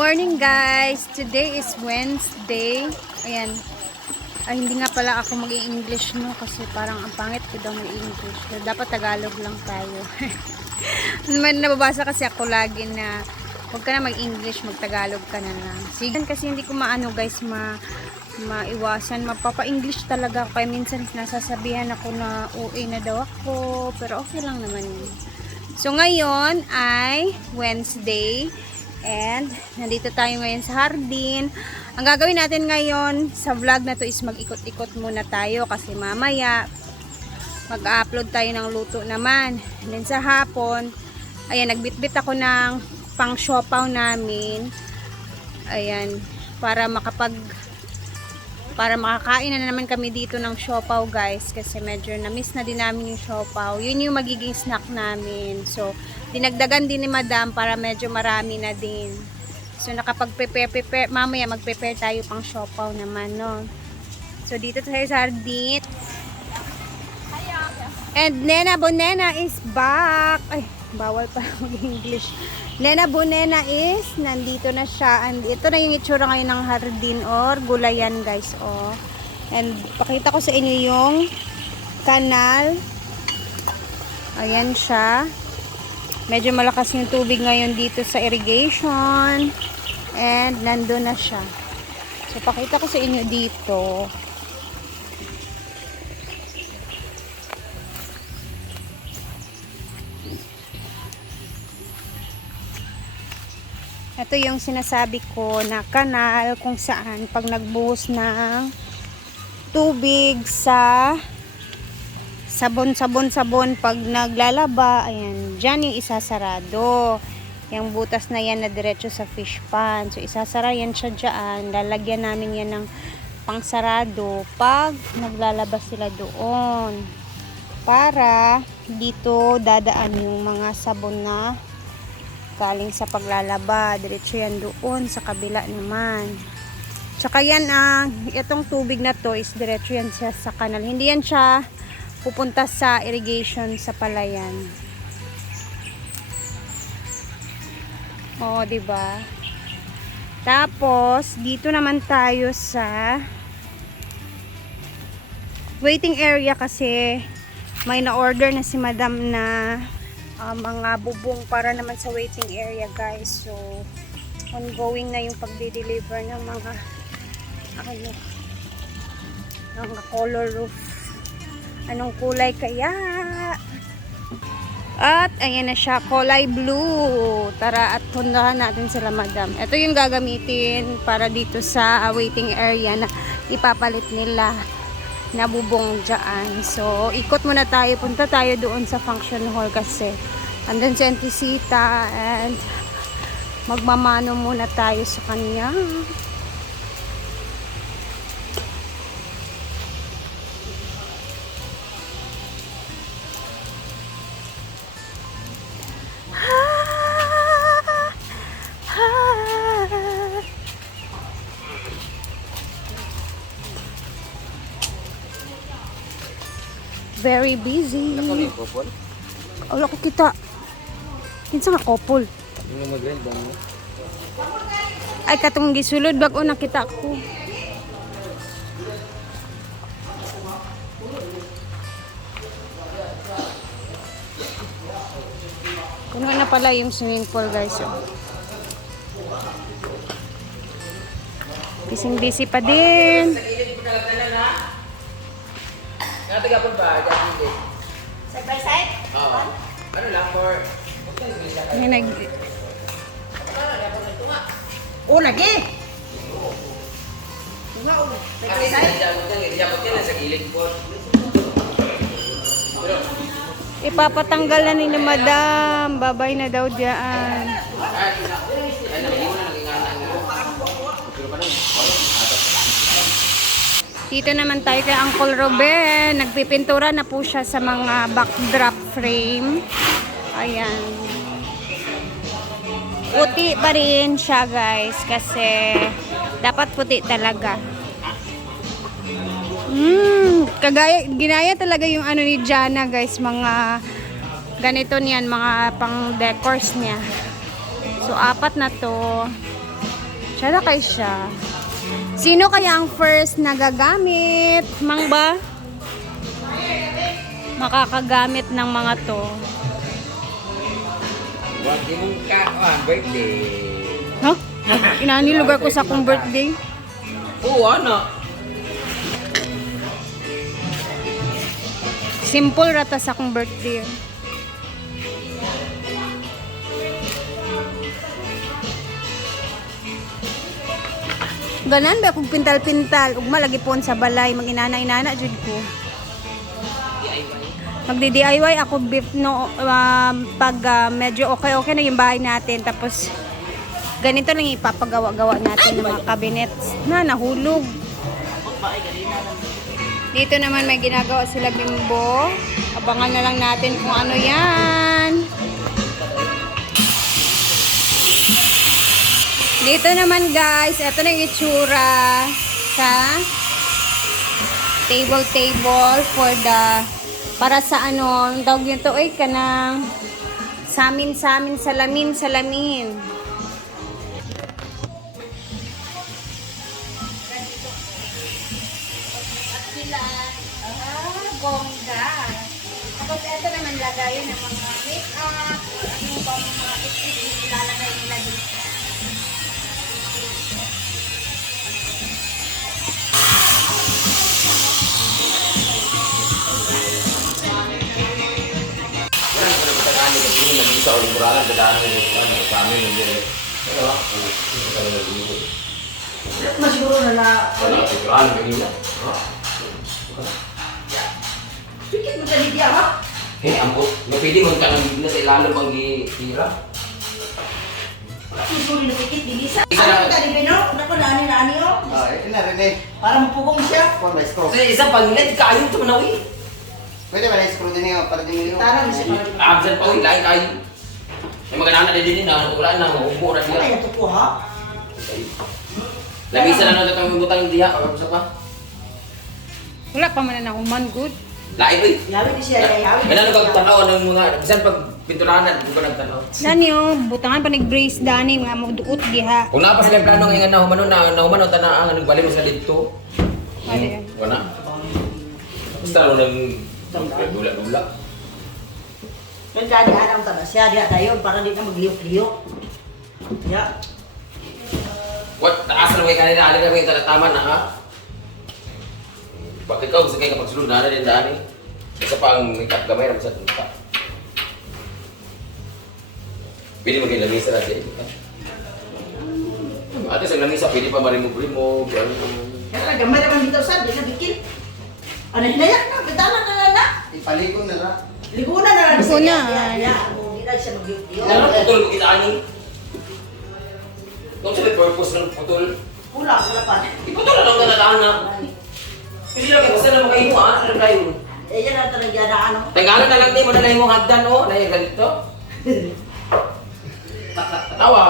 Morning guys! Today is Wednesday. Ayan. Ay, hindi nga pala ako mag-i-English no kasi parang ang pangit ko daw mag-i-English. Dapat Tagalog lang tayo. May nababasa kasi ako lagi na huwag ka na mag-English, mag-Tagalog ka na lang. Sige kasi hindi ko maano guys, maiwasan. Mapapa-English talaga ako. Kaya minsan nasasabihan ako na OA na daw ako. Pero okay lang naman yun. So ngayon ay Wednesday. And nandito tayo ngayon sa hardin. Ang gagawin natin ngayon sa vlog na to is mag-ikot-ikot muna tayo kasi mamaya mag-upload tayo ng luto naman. And then sa hapon, ayan, nagbitbit ako ng pang siopaw namin. Ayan, para makakain na naman kami dito ng siopaw guys kasi medyo na-miss na din namin yung siopaw. Yun yung magiging snack namin. So dinagdagan din ni madam para medyo marami na din. So nakapag-prepare, mamaya mag-prepare tayo pang siopaw naman, no? So dito tayo sa hardin. And Nena Bonena is back. Ay, bawal pa mag-English. Nena Bonena is nandito na siya. And ito na yung itsura ngayon ng hardin or gulayan guys, oh. And pakita ko sa inyo yung kanal. Ayan siya. Medyo malakas yung tubig ngayon dito sa irrigation. And nandun na siya. So pakita ko sa inyo dito. Ito yung sinasabi ko na kanal kung saan pag nagbuhos ng tubig sa sabon pag naglalaba, ayan, dyan yung isasarado. Yung butas na yan na diretso sa fish pan. So isasara yan siya dyan. Lalagyan namin yan ng pangsarado pag naglalaba sila doon. Para dito dadaan yung mga sabon na galing sa paglalaba. Diretso yan doon sa kabila naman. Tsaka yan, itong tubig na to is diretso yan siya sa kanal. Hindi yan siya pupunta sa irrigation sa palayan. Oh, 'di ba? Tapos dito naman tayo sa waiting area kasi may na-order na si madam na mga bubong para naman sa waiting area guys. So ongoing na yung pagde-deliver ng mga color roof. Anong kulay kaya? At ayan na siya, kulay blue. Tara at puntahan natin sila madam. Ito yung gagamitin para dito sa waiting area na ipapalit nila na bubong dyan. So ikot muna tayo, punta tayo doon sa function hall kasi andun si Auntie Sita and magmamano muna tayo sa kanya. Very busy. Wala ko kita. Kinsa nga couple? Ay katong gisulod bag-o nakita ko. Kuno na pala yung swimming pool guys. Busy pa din. Natagapon ba? Side by side? Oo. Ano lang for... Lagi! Tunga, side by side? Diabot yan sa gilid po. Ipapatanggal na ni madam. Babay na daw diyan. Dito naman tayo kay Uncle Robert. Nagpipintura na po siya sa mga backdrop frame. Ayan. Puti pa rin siya guys. Kasi dapat puti talaga. Ginaya talaga yung ano ni Jana guys. Mga ganito niyan. Mga pang decors niya. So 4 na to. Siya na kay siya. Sino kaya ang first nagagamit? Mang ba? Makakagamit ng mga to. Huwag mong birthday. Huh? Inani lugar ko sa akong birthday. Oo, ano? Simple rata sa akong birthday. Ganan ba kung pintal-pintal, ugma lagi pon sa balay, mag-inana-inana jud ko. Magdi-DIY ako beef no pag medyo okay na yung bahay natin, tapos ganito lang ipapagawa-gawa natin ng mga cabinets na nahulog. Dito naman may ginagawa sila Bimbo. Abangan na lang natin kung ano yan. Dito naman guys, ito na yung itsura sa table for the para sa ano, ang tawag nito ay kanang salamin. Bongga. Tapos ito naman lagayan ng mga make-up, ano ba mga ilalagay nila dito. Yan, kung nagtataan nito, hindi naging sa uling buralan, dadaan nito sa amin, hindi rin. Ano ba? Hindi ka naman nag-iikot. Mas siguro na na... Wala ka pagkaan, ganyan. Pikit mo dali diya, ha? Eh, ambo. Mapili mo ka ng bigla sa ilalim ang gitira. Susuri na pikit, dilisa. Isa lang. Ano ka, di Bino? Naku, nani, oh. Ito na rin eh. Para mapugong siya. Kung may screw. Kasi isa pag nila, kayo ito manawi. Pwede ba na screw din yun para din yun? Tara, nisi pa rin. Absent pa ulit, lain kayo. May mga nana din na, wala na, mahubo na Ano sila. yan, tupo, ha? Labisa na natin ang butang yung diha, o sa pa. Wala pa man na human good. Lain uy. Yawi ni siya, yawi. Kailan nagtanaw ng mga, bisan pag pinturahan, di ba nagtanaw? Dani oh, butangan pa nag-brace dani mga magduot diha. Kung napa sila plano ngayon na humano tanaan, nagbali mo sa dito. Ano yan? Wala. Basta ano nang dula-dula. Yung dadi anang tanah siya, diya tayo, para di na magliyok-liyok. Ya. What? Taas na may kanina, alin kami yung tama na ha? Bakit ikaw, gusto kayo kapag sulod na din daan eh. Isa pa ang may gamay na sa tunta. Pwede mo din lamisa na siya. Ate sa lamisa, pwede pa marimog-rimog. Kaya gamay naman dito sa, di na bikin. Ano, hinayak na, bitala na. Ipaligo na na. Ligunan na lang Ligo na. Ya, hindi na siya magliyok-liyok. Ano putol mo kita ani? Kung sa may purpose ng putol, Kulang pa. iputol na lang na na. Hindi lang kayo, basta na makaimo ha, ano tayo. Eh, yan ang talaga na ano. Tanggalan na lang din mo na lang yung hagdan o, na yung ganito. Tawa.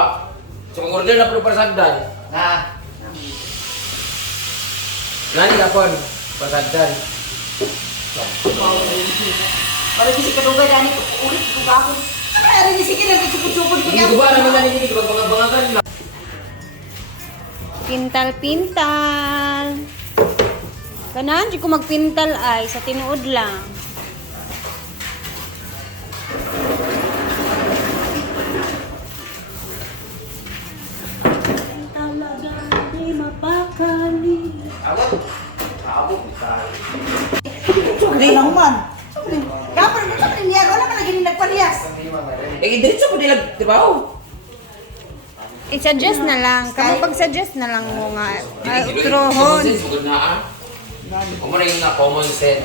So kung order na pero para sa hagdan. Na. Nani kapon, para sa hagdan. Para di si kadugay dani ulit ko ako. Ay, rin sige na sukod-sukod ko Hindi ko ba naman na hindi ko bangagan lang. Pintal-pintal. Kanan, di ko magpintal ay, sa tinuod lang. Talaga di mapakali. Awat. Awat. Sugri lang man. Kapag mo sa niya, wala ka lagi nagpaliyas. Eh, diretso po nila, di ba? I-suggest na lang. Kamu pag-suggest na lang mo nga. Common Utrohon. sense, bukod na ah. Kung mo na yung common sense.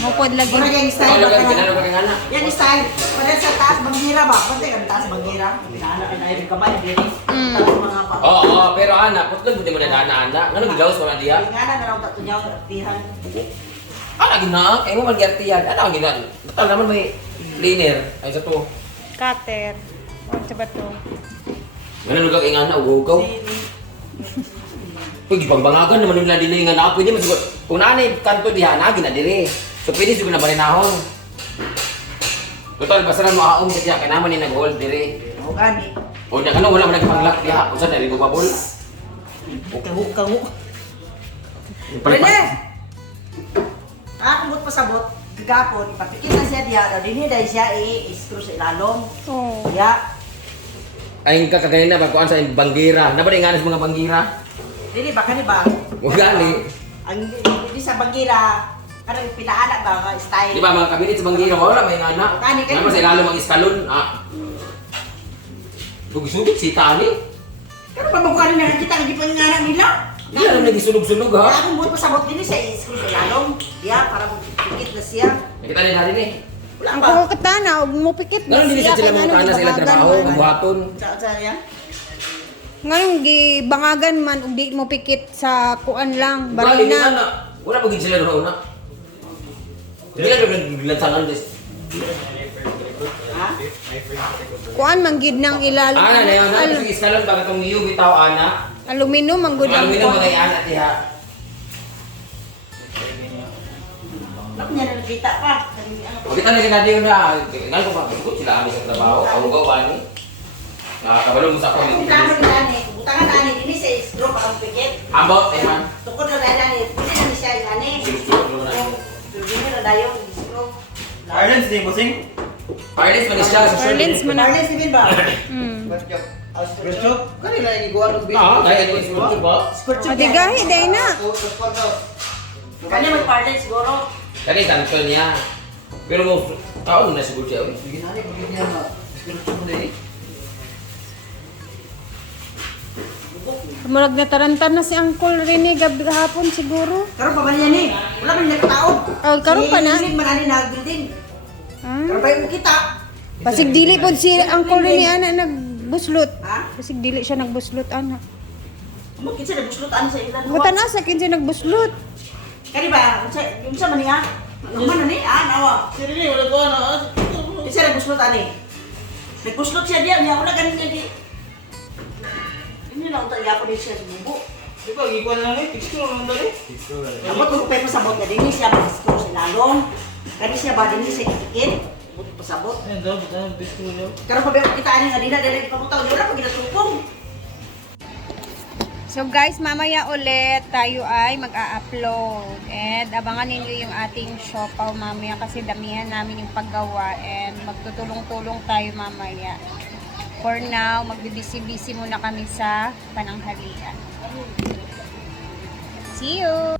Mupod lagi. Muna yung Ikaw style lang ba ang ka kinano ka nga na. Yan yung style. Wala sa taas bangira ba? Pati ka taas bangira. Pinaanak ka na yung kamay. Dili. Taas mga pa. Oo, pero ana, putlog hindi mo na ana-ana. Ano gilawas pa man diha? Ingana na lang tato niya ang artihan. Ana gina, kay mo man giartiyan. Ana gina. Tal naman may cleaner ay sa to. Cutter. O, sa ba to? Ano lugar kay ngana ugaw. Pag ibangbangagan naman nila dili nga na pwede man siguro. Kung nanay kanto diha na gina dili. So pwede siguro na barinahon. Total basta lang maaong sa diha kay naman ni nag-hold diri. O gani. O na kano wala man nagpanglock diha. Usa na rin bubabol. Kahuk. Rene! Kung pasabot, gagapon, ipapikit na siya diya, daw din dahil siya i-screw sa ilalong. Oh. Diya. Ay kakagaling na pagkuhan sa banggira. Nabali nga mga banggira. Dili ba, kani ba? Ugali. Ang hindi sa bagira, kanang pinaanak ba, style. Di ba mga kabinet sa banggira, wala may ngana. Kani, kani. Naman sa ilalo mga iskalon. Sugod si Tani. Pero pa magkuhan na kita, hindi pa yung anak nila. Hindi alam nagisunog-sunog ha. Kaya kung buot pasabot din siya, i-screw sa ilalong. Diya, para magpikit na siya. Nakita niya natin eh. Wala Ang ba? kukatana, huwag mo pikit Ganun din sila mga kana sa ilang trabaho, kabuhaton. Sa yan? Ngayon, gibangagan man, ug di mo pikit sa kuan lang, Bali barina. na. Wala pagin sila doon una. Hindi lang naglansangan des. Ha? Kuan man gid nang ilalim. Ana na yan, ana sa iskalon baga tong iyo bitaw ana. Aluminum ang gud ang Aluminum kuan. mga ana tiha. Bakit niya na nakita pa? Kita na sila diyo na, ngal ko ba ko sila ani sa trabaho, ako gaw ani. Kabalo mo sa ko Kung ni. tangan na ni, butangan na ni, ini sa screw pa ang pikit. Ambot eh man. Tukod na dahil ni, hindi na siya ani. Sulod-sulod mo na. Hindi na dayo, screw. Ireland, hindi mo sing? Parents man siya sa Parents man na. Marlins din ba? Mm. Gusto? Kanila iniguan ng video. Kaya ko sulod ba? Madigahi day na. Kanya mag-parlance siguro. Kani tanto niya. Pero mo taon na siguro siya. Sige na, bigyan niya na. Gusto mo din. Murag na tarantan na si Uncle Rene gabi hapon siguro. Karon pa ba niya ni? Wala man nakataod. Oh, karon pa na. Building man ani na building. Pero Ah. ba mo kita? Basig dili pod si Uncle Rene ana nagbuslot. Ha? Basig dili siya nagbuslot ana. Mo kinsa na buslot ani sa ilan. Butan na sa kinsa nagbuslot. Kani ba? Unsa man niya? Man ni nawa. Sirili, wala ko na. Kinsa na buslot ani? Nagbuslot siya diya, niya wala ganin niya di. Hindi na unta yapon siya sa bubo. Di ba, gikuan lang eh. Gusto mo lang dali. Abot ko pa pasabot na din siya mag-screw sa lalong. Kani siya ba din siya ikikit? Abot pasabot. Ayun daw, buta ng bisko niyo. Karon pa ba kita ani nga dina dili pamutaw, wala pa ginatupong. So guys, mamaya ulit tayo ay mag-a-upload. And abangan ninyo yung ating siopaw mamaya kasi damihan namin yung paggawa and magtutulong-tulong tayo mamaya. For now, magbibisi-bisi muna kami sa pananghalian. See you!